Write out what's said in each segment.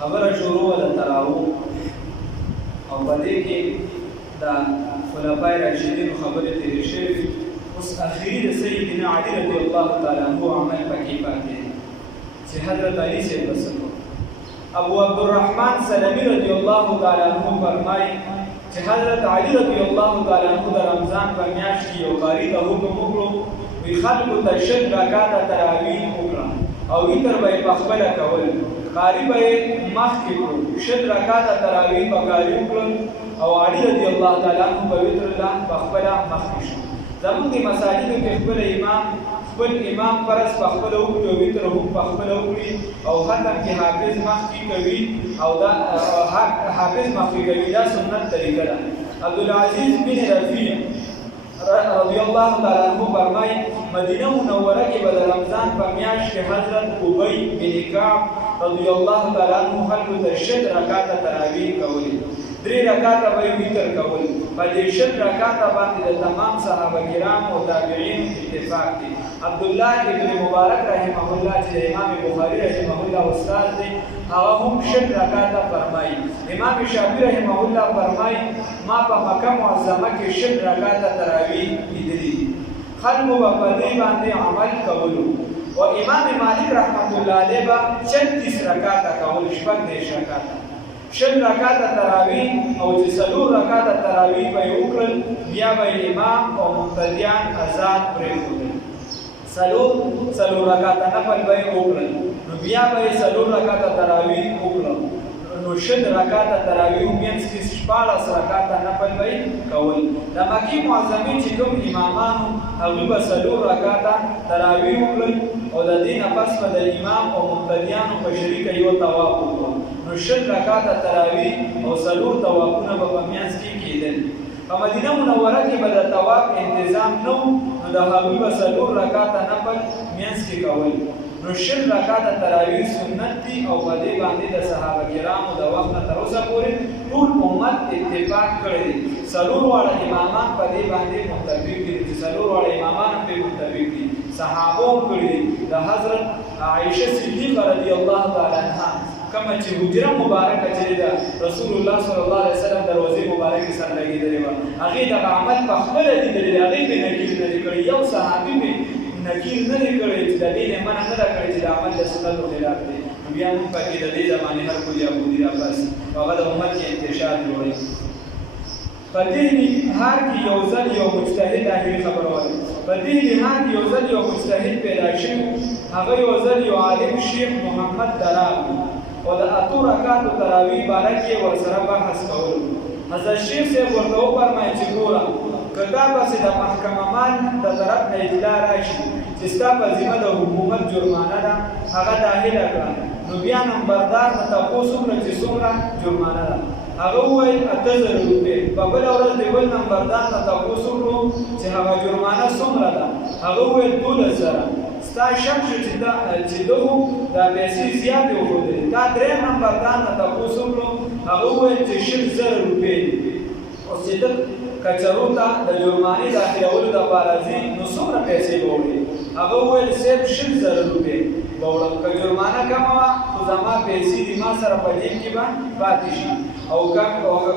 خبره شروع ده تراوح او په دې کې د خلفای راشدین خبره تیرې شوې اوس اخري د سیدنا علي رضی الله تعالی عنہ عمل پکې پاتې چې حضرت علي سے وسلو ابو عبد الرحمن سلمی رضی الله تعالی عنہ فرمایي چې حضرت علي رضی الله تعالی عنہ د رمضان په میاشت کې یو قاری ته حکم وکړو وی خلکو ته شل رکعاته تراویح وکړه او ویتر به په خپل کول قاری به مخکې کړو شل رکعاته تراویح په قاری وکړل او علي رضی الله تعالی عنہ په ویتر الله په خپل مخکې شو زموږ د مساجدو کې خپل امام فرض په خپل وکړي او ویتر هم په خپل وکړي او ختم کې حافظ مخکې کوي او دا حافظ مخکې کوي دا سنت طریقه ده عبدالعزیز بن رفیع رضی الله تعالی عنہ فرمایي مدینه منوره کې به د رمضان په میاشت کې حضرت ابی بن کعب رضی الله تعالی عنہ خلکو ته شل رکعاته تراویح کولې 3 رکعاته به ویتر کول په دې شل رکعاته باندې د تمام صحابه کرام او تابعین اتفاق دي عبد الله ابن مبارک رحمه الله چې امام بخاری رحمه الله استاد دی هغه هم شل رکعاته فرمایي امام شافعی رحمه الله فرمایي ما په مکه معظمه کې شل رکعاته تراویح لیدلي خلکو په دې باندې عمل کولو او امام مالک رحمه الله علیه به 36 رکعاته کول شپږ رکعاته شل رکعاته تراویح او چې څلور رکعاته تراویح به وکړل بیا به امام او مقتدیان آزاد پرېښودل څلور رکعاته نفل به وکړل نو بیا به څلور رکعاته تراویح وکړل نو شل رکعاته تراویح مینځ کې 14 رکعاته نفل به کول د مکې معظمې چې کوم امامانو هغوی به څلور رکعاته تراویح وکړل او د دې نه پس به د امام او مقتدیانو په شریکه یو طواف وکړل نو شل رکعاته تراویح او څلور طوافونه به په منځ کې کېدل په مدینه منوره کې به د طواف انتظام نه و نو د هغوی به څلور رکعاته نفل منځ کې کول نو شل رکعاته تراویح سنت دي او په دې باندې د صحابه کرامو د وخت نه تر اوسه پورې ټول امت اتفاق کړی دی څلور واړه امامان په دې باندې متفق دي چې څلور واړه امامان په متفق دي صحابو کړی د حضرت عائشه صدیقه رضی الله تعالی عنها کما چې حجره مبارکه چې ده رسول الله صلی الله علیه وسلم دروازه مبارکه سره لګیدلې و هغه د عمل په خپل دي د هغه په نکیر نه کړی یو صحابي به نکیر نه کړی چې د دې نه منع نه کړی چې د عمل د سنت خلاف دی بیا موږ پکې د دې زمانه هر کوم يهودي راپاسي هغه د امت کې انتشار جوړي په دې هر کې یو ځل یو مجتهد اخري خبره وایي په دې هر کې یو ځل یو مجتهد پیدا شي هغه یو ځل یو عالم شیخ محمد دلال او د اتو رکعاتو تراویح باره کې ورسره بحث کول حضرت شیخ صاحب ورته وفرمایي چې ګوره که دا پسې د محکمه مان د طرف نه اطلاع راشي چې ستا په ذمه د حکومت جرمانه ده هغه داخله کړه نو بیا نمبردار نه تپوس وکړه چې څومره جرمانه ده هغه وویل 8000 روپۍ په بله ورځ د بل نمبردار نه تپوس وکړو چې هغه جرمانه څومره ده هغه وویل 12000 ستا شک شو چې دغو دا پیسې زیاتې وښودلې دا درېیم نمبردار نه تپوس وکړو هغه وویل چې 60,000 روپۍ دي اوس چې ته کچرو ته د جرمانې داخلولو دپاره ځي نو څومره پیسې به وړې هغه وویل صرف 60,000 روپۍ به وړم که جرمانه کمه وه خو زما پیسې دي ما سره په جیب کې به پاتې شي او که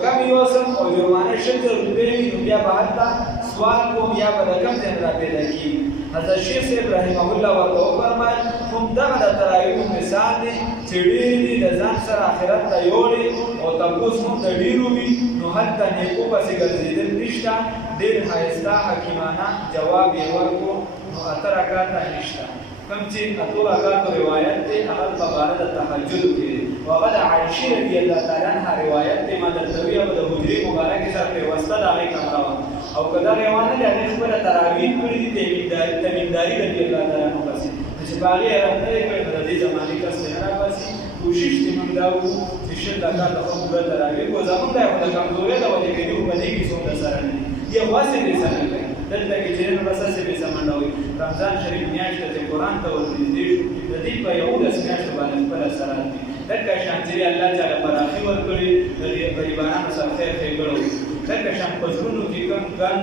کم یې وسم او جرمانه 60,000 روپۍ وي نو بیا به هلته سوال کوم یا به د کوم ځای نه راپیدا کېږي حضرت شیخ صاحب رحمه الله ورته وفرمایل همدغه د تراویحو مثال دی چې ډېر دي د ځان سره آخرت ته یوړې او تپوس هم د ډېرو وي نو هلته نیکو پسې ګرځېدل نشته ډېر ښایسته حکیمانه جواب یې ورکړو نو اته رکعاته نشته کوم چې اتو رکعاتو روایت دی هغه په باره د تهجدو کې دی او هغه د عایشې رضی الله تعالی عنها روایت دی ما درته وي او د حجرې مبارکې سره پیوسته د هغې کمره وه او که دا روانه دی هغې خپله تراویح کړي دي تمیمداري رضی الله تعالی عنه پسې چې په هغې حیرت نه دی کړی نو د دې زمانې کس دی نه راباسي کوشش دې موږ دا وکړو چې شل رکعاته خو پوره تراویح کړو زموږ دا خو د کمزورۍ د وجې کوي په دې کې څوک سره نه دي یا واسې دې سره کوي دلته کې چې نن بس هسې بې سمنډه وي رمضان شریف میاشت ته چې قرآن ته ورنږدې شو د دې په 11 میاشتو باندې خپل اثرات دي لکه شان چې الله تعالی پراخي ورکړي د غریبانو سره خیر ښېګړه وکړي لکه شان په زړونو کې کوم ګن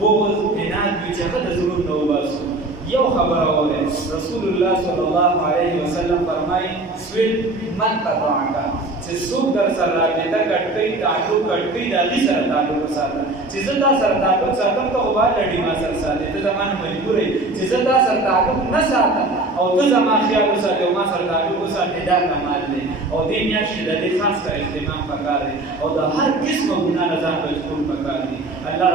بغض عناد وي چې هغه د زړونو نه وباسو یو خبره وره رسول الله صلی الله علیه وسلم فرمای سویل من قطعک چې څوک در سره رابطه کټکې تعلق کټکې د دې سره تعلق ساته چې زه دا سره تعلق ساتم ته خو باید لړی ما سره ساتي ته زمانه مجبورې چې زه دا سره تعلق نه ساتم او ته زما خیال وساتې او ما سره تعلق وساتې دا کمال دی او دې میاشتې د دې خاص کر اهتمام پکار دی او د هر قسم ګناه نه ځان بچول پکار دی الله